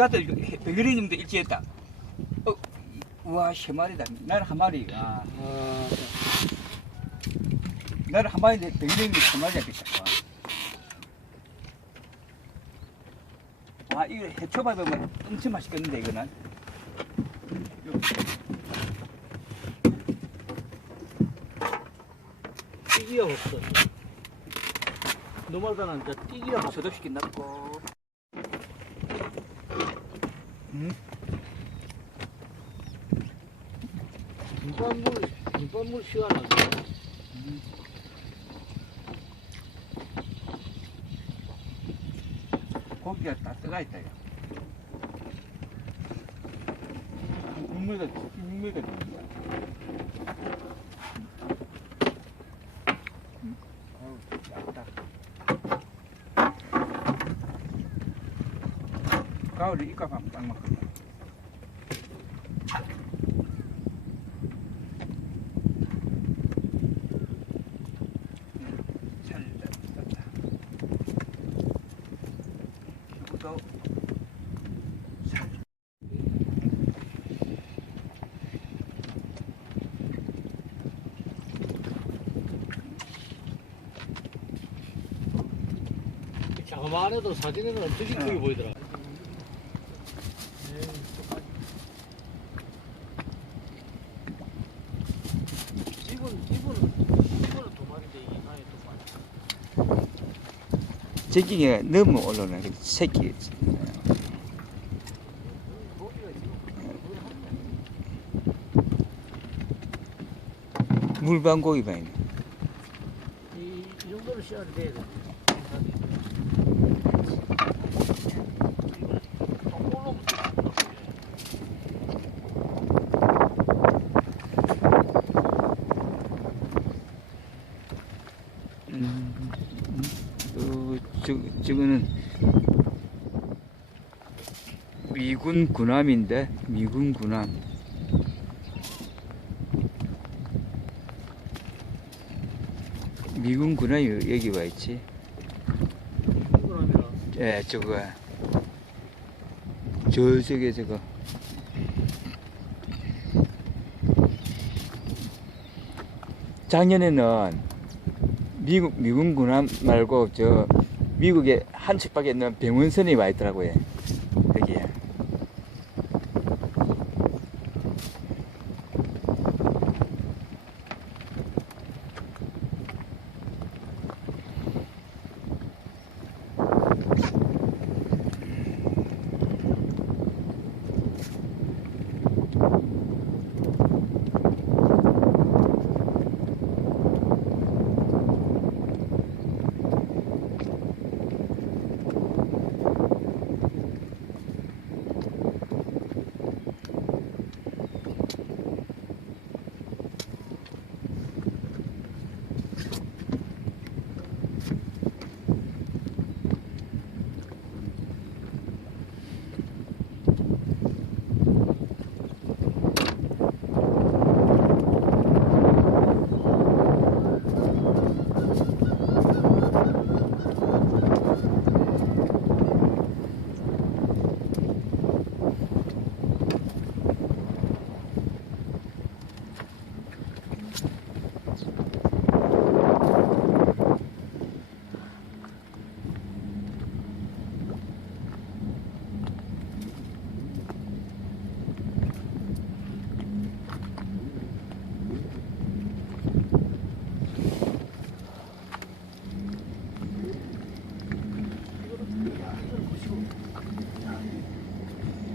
나도 백일이님도 일치했다. 어, 우와 세 마리다. 나는 한 마리. 아, 나는 한 마리인데 백일이님이 세 마리 잡혔다. 와, 이거 해초밥 먹으면 엄청 맛있겠는데 이거는. 띠기가 없어. 이제 띠기가 없어. 소독시키 넣고. 김밥물, 김밥물 시원하게. 고기가 다 뜨가 있다. 이거. 국물도 국물도 됩니다. 어우, 얇다. 가을에 이값 한딱 먹거든. 잘 됐다. 이것도 잘 자그마한 해도 사진에는 엄청 크게 어. 보이더라. 이분, 이분은, 이분은 두 마리인데 이 나이 제기가 너무 올라오네. 그 새끼. 물방고기 봐. 이, 이 정도로 씨알이 돼 음, 음, 또, 저, 저거는 미군 군함인데, 미군 군함. 미군 군함이 여기 와 있지. 예, 저거. 저, 저게 저거. 작년에는 미국, 미군 군함 말고 저 미국에 한 척밖에 있는 병원선이 와 있더라고요.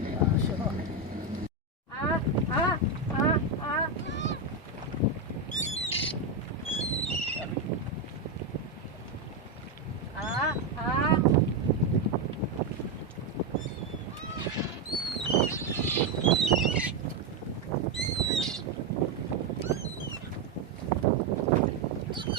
Yeah, sure. you